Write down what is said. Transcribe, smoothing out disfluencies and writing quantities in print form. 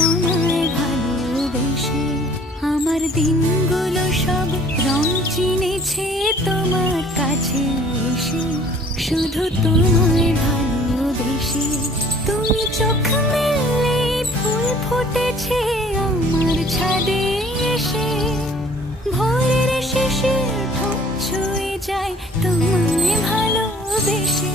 তোমায় ভালোবেসে। আমার দিনগুলো সব রং চিনেছে তোমার কাছে এসে, শুধু তোমায় ভালোবেসে। তুমি চোখ মেললে ফুল ফুটেছে আমার ছাদে এসে, ভোরের শেষে ঠোঁট ছুঁয়ে যায় তোমায় ভালোবেসে।